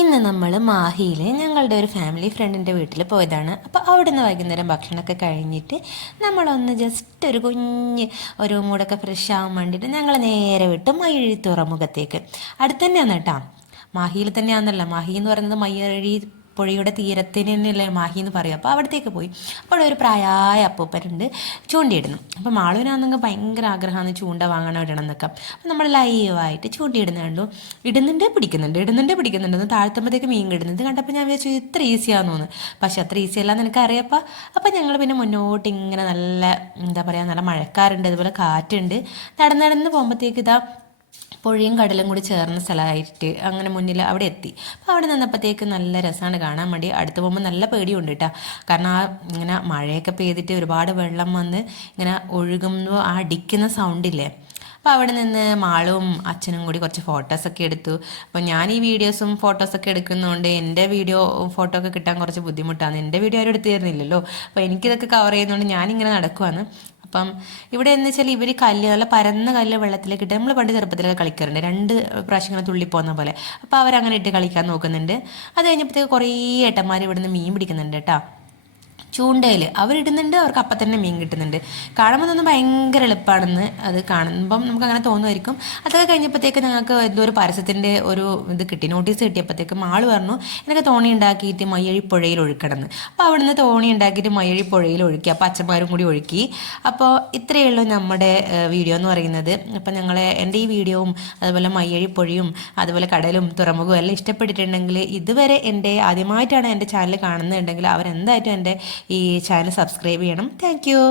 ഇന്ന് നമ്മൾ മാഹിയിൽ ഞങ്ങളുടെ ഒരു ഫാമിലി ഫ്രണ്ടിന്റെ വീട്ടിൽ പോയതാണ്. അപ്പോൾ അവിടെ നിന്ന് വൈകുന്നേരം ഭക്ഷണമൊക്കെ കഴിഞ്ഞിട്ട് നമ്മളൊന്ന് ജസ്റ്റ് ഒരു കുഞ്ഞ് ഒരു മൂടൊക്കെ ഫ്രഷ് ആവാൻ വേണ്ടിയിട്ട് ഞങ്ങൾ നേരെ വിട്ട് മയ്യഴി തുറമുഖത്തേക്ക് അടുത്ത് തന്നെയാണ് കേട്ടോ. മാഹിയിൽ തന്നെയാണെന്നല്ല മാഹി എന്ന് പറയുന്നത് മയ്യഴി പുഴയുടെ തീരത്തിന് തന്നെയല്ലേ മാഹി എന്ന് പറയും. അപ്പോൾ അവിടത്തേക്ക് പോയി. അപ്പോൾ ഒരു പ്രായമായ അപ്പൂപ്പനുണ്ട്. ചൂണ്ടിയിടുന്നു. അപ്പോൾ മാളൂരാണെങ്കിൽ ഭയങ്കര ആഗ്രഹമാണ് ചൂണ്ട വാങ്ങണം ഇടണം എന്നൊക്കെ. അപ്പോൾ നമ്മൾ ലൈവായിട്ട് ചൂണ്ടിയിടുന്ന കണ്ടു. ഇടുന്നുണ്ട് പിടിക്കുന്നുണ്ട് ഇടുന്നുണ്ട് പിടിക്കുന്നുണ്ട്. ഒന്ന് താഴ്ത്തുമ്പോഴത്തേക്ക് മീൻ കിടുന്നത് കണ്ടപ്പോൾ ഞാൻ വിചാരിച്ചു ഇത്ര ഈസിയാന്ന് തോന്നുന്നു. പക്ഷെ അത്ര ഈസി അല്ലാന്ന് എനിക്ക് അറിയപ്പോൾ അപ്പോൾ ഞങ്ങൾ പിന്നെ മുന്നോട്ട് ഇങ്ങനെ നല്ല എന്താ പറയുക നല്ല മഴക്കാറുണ്ട്. അതുപോലെ കാറ്റുണ്ട്. നടന്ന് നടന്ന് പോകുമ്പോഴത്തേക്ക് ഇതാ പുഴയും കടലും കൂടി ചേർന്ന സ്ഥലമായിട്ട് അങ്ങനെ മുന്നിൽ അവിടെ എത്തി. അപ്പോൾ അവിടെ നിന്നപ്പോഴത്തേക്ക് നല്ല രസമാണ് കാണാൻ വേണ്ടി. അടുത്ത് പോകുമ്പോൾ നല്ല പേടിയുണ്ട് കേട്ടോ. കാരണം ആ ഇങ്ങനെ മഴയൊക്കെ പെയ്തിട്ട് ഒരുപാട് വെള്ളം വന്ന് ഇങ്ങനെ ഒഴുകുമ്പോൾ ആ അടിക്കുന്ന സൗണ്ടില്ലേ അപ്പോൾ അവിടെ നിന്ന് മാളും അച്ഛനും കൂടി കുറച്ച് ഫോട്ടോസൊക്കെ എടുത്തു. അപ്പോൾ ഞാൻ ഈ വീഡിയോസും ഫോട്ടോസൊക്കെ എടുക്കുന്നതുകൊണ്ട് എന്റെ വീഡിയോ ഫോട്ടോ ഒക്കെ കിട്ടാൻ കുറച്ച് ബുദ്ധിമുട്ടാണ്. എന്റെ വീഡിയോ ആരും എടുത്തു തരുന്നില്ലല്ലോ. അപ്പോൾ എനിക്കിതൊക്കെ കവർ ചെയ്യുന്നതുകൊണ്ട് ഞാനിങ്ങനെ നടക്കുവാണ്. അപ്പം ഇവിടെ എന്ന് വെച്ചാൽ ഇവർ കല്ല് നല്ല പരന്ന കല്ല് വെള്ളത്തിലേക്ക് ഇട്ട് നമ്മൾ പണ്ട് ചെറുപ്പത്തിലൊക്കെ കളിക്കാറുണ്ട്. രണ്ട് പ്രാവശ്യം ഇങ്ങനെ തുള്ളി പോകുന്ന പോലെ. അപ്പോൾ അവരങ്ങനെ ഇട്ട് കളിക്കാൻ നോക്കുന്നുണ്ട്. അത് കഴിഞ്ഞപ്പോഴത്തേക്ക് കുറേ ഏട്ടന്മാർ ഇവിടുന്ന് മീൻ പിടിക്കുന്നുണ്ട് കേട്ടോ. ചൂണ്ടയിൽ അവരിടുന്നുണ്ട് അവർക്ക് അപ്പം തന്നെ മീൻ കിട്ടുന്നുണ്ട്. കാണുമ്പോൾ ഒന്നും ഭയങ്കര എളുപ്പമാണെന്ന് അത് കാണുമ്പം നമുക്ക് അങ്ങനെ തോന്നുമായിരിക്കും. അതൊക്കെ കഴിഞ്ഞപ്പോഴത്തേക്ക് ഞങ്ങൾക്ക് എന്തോ ഒരു പരസ്യത്തിന്റെ ഒരു ഇത് കിട്ടി. നോട്ടീസ് കിട്ടിയപ്പോഴത്തേക്കും ആൾ പറഞ്ഞു എനിക്ക് തോണി ഉണ്ടാക്കിയിട്ട് മയ്യഴി പുഴയിൽ ഒഴുക്കണമെന്ന്. അപ്പോൾ അവിടുന്ന് തോണി ഉണ്ടാക്കിയിട്ട് മയ്യഴി പുഴയിൽ ഒഴുക്കി. അപ്പോൾ അച്ഛന്മാരും കൂടി ഒഴുക്കി. അപ്പോൾ ഇത്രയേ ഉള്ളൂ നമ്മുടെ വീഡിയോ എന്ന് പറയുന്നത്. അപ്പം ഞങ്ങളെ എന്റെ ഈ വീഡിയോവും അതുപോലെ മയ്യഴി പുഴയും അതുപോലെ കടലും തുറമുഖവും എല്ലാം ഇഷ്ടപ്പെട്ടിട്ടുണ്ടെങ്കിൽ ഇതുവരെ എന്റെ ആദ്യമായിട്ടാണ് എന്റെ ചാനൽ കാണുന്നുണ്ടെങ്കിൽ അവരെന്തായിട്ടും എന്റെ ഈ ചാനൽ സബ്സ്ക്രൈബ് ചെയ്യണം. താങ്ക്